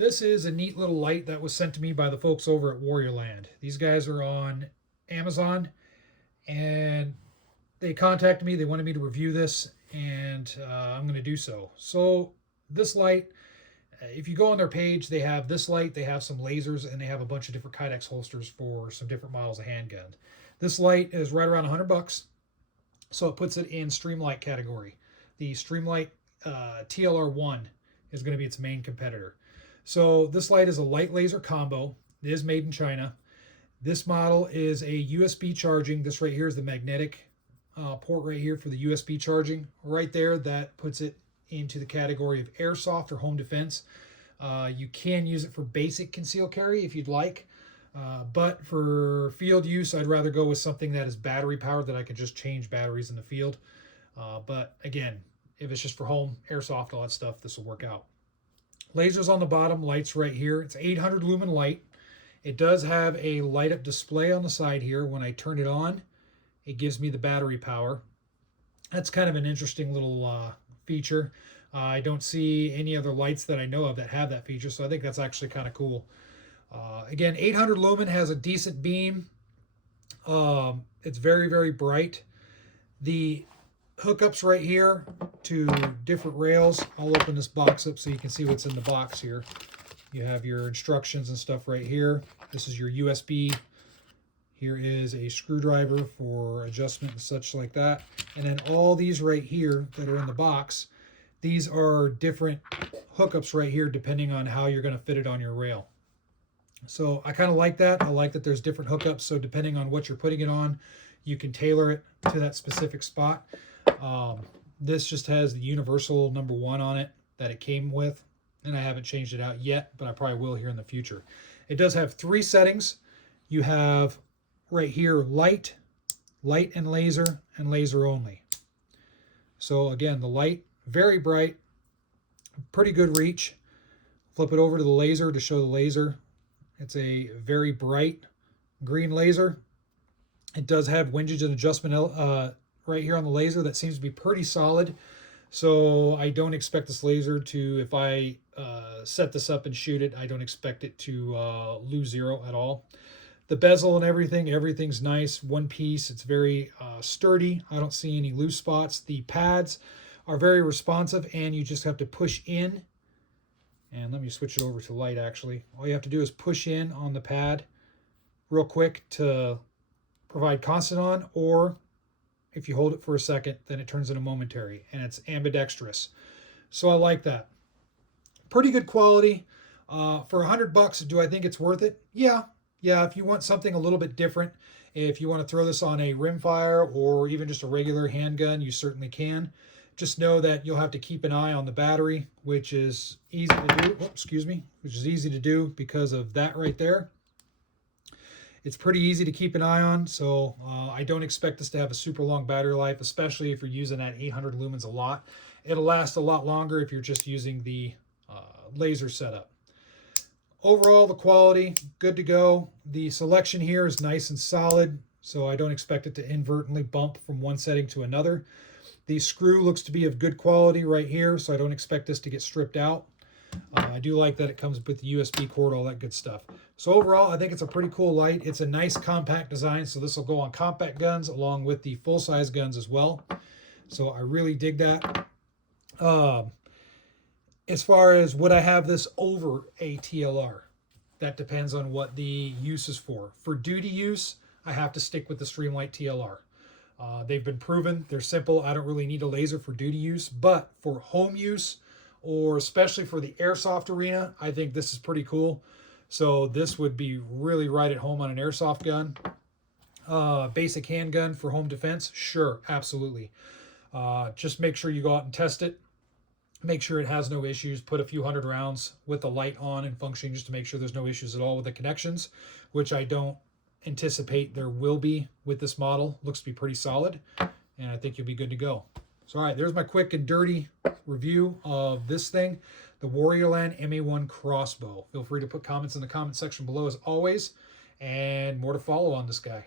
This is a neat little light that was sent to me by the folks over at Warriorland. These guys are on Amazon, and they contacted me. They wanted me to review this, and I'm going to do so. So this light, if you go on their page, they have this light, they have some lasers, and they have a bunch of different Kydex holsters for some different models of handguns. This light is right around $100, so it puts it in Streamlight category. The Streamlight TLR1 is going to be its main competitor. So this light is a light laser combo. It is made in China. This model is a USB charging. This right here is the magnetic port right here for the USB charging. Right there, that puts it into the category of airsoft or home defense. You can use it for basic concealed carry if you'd like. But for field use, I'd rather go with something that is battery powered, that I can just change batteries in the field. But again, if it's just for home, airsoft, all that stuff, this will work out. Lasers on the bottom, lights right here. It's 800 lumen light. It does have a light up display on the side here. When I turn it on, it gives me the battery power. That's kind of an interesting little feature. I don't see any other lights that I know of that have that feature, so I think that's actually kind of cool. Again, 800 lumen, has a decent beam. It's very, very bright. The hookups right here to different rails. I'll open this box up so you can see what's in the box here. You have your instructions and stuff right here. This is your USB. Here is a screwdriver for adjustment and such like that. And then all these right here that are in the box, these are different hookups right here depending on how you're going to fit it on your rail. So I kind of like that. I like that there's different hookups, so depending on what you're putting it on, you can tailor it to that specific spot. This just has the universal #1 on it that it came with, and I haven't changed it out yet, but I probably will here in the future. It does have 3 settings. You have right here light, light and laser only. So again, the light, very bright, pretty good reach. Flip it over to the laser to show the laser. It's a very bright green laser. It does have windage and adjustment right here on the laser that seems to be pretty solid. So I don't expect this laser to, if I set this up and shoot it, I don't expect it to lose zero at all. The bezel and everything's nice, one piece. It's very sturdy. I don't see any loose spots. The pads are very responsive, and you just have to push in. And let me switch it over to light, actually. All you have to do is push in on the pad real quick to provide constant on, or if you hold it for a second, then it turns into momentary, and it's ambidextrous. So I like that. Pretty good quality. For $100, do I think it's worth it? Yeah. If you want something a little bit different, if you want to throw this on a rimfire or even just a regular handgun, you certainly can. Just know that you'll have to keep an eye on the battery, which is easy to do. Which is easy to do because of that right there. It's pretty easy to keep an eye on, so I don't expect this to have a super long battery life, especially if you're using that 800 lumens a lot. It'll last a lot longer if you're just using the laser setup. Overall, the quality, good to go. The selection here is nice and solid, so I don't expect it to inadvertently bump from one setting to another. The screw looks to be of good quality right here, so I don't expect this to get stripped out. I do like that it comes with the USB cord, all that good stuff. So overall, I think it's a pretty cool light. It's a nice compact design, so this will go on compact guns along with the full-size guns as well. So I really dig that. As far as would I have this over a TLR, that depends on what the use is for. For duty use, I have to stick with the Streamlight TLR. They've been proven. They're simple. I don't really need a laser for duty use, but for home use, or especially for the airsoft arena, I think this is pretty cool. So this would be really right at home on an airsoft gun. Basic handgun for home defense, sure, absolutely. Just make sure you go out and test it. Make sure it has no issues. Put a few hundred rounds with the light on and functioning just to make sure there's no issues at all with the connections, which I don't anticipate there will be with this model. Looks to be pretty solid, and I think you'll be good to go. So all right, there's my quick and dirty review of this thing, the Warriorland MA1 Crossbow. Feel free to put comments in the comment section below as always, and more to follow on this guy.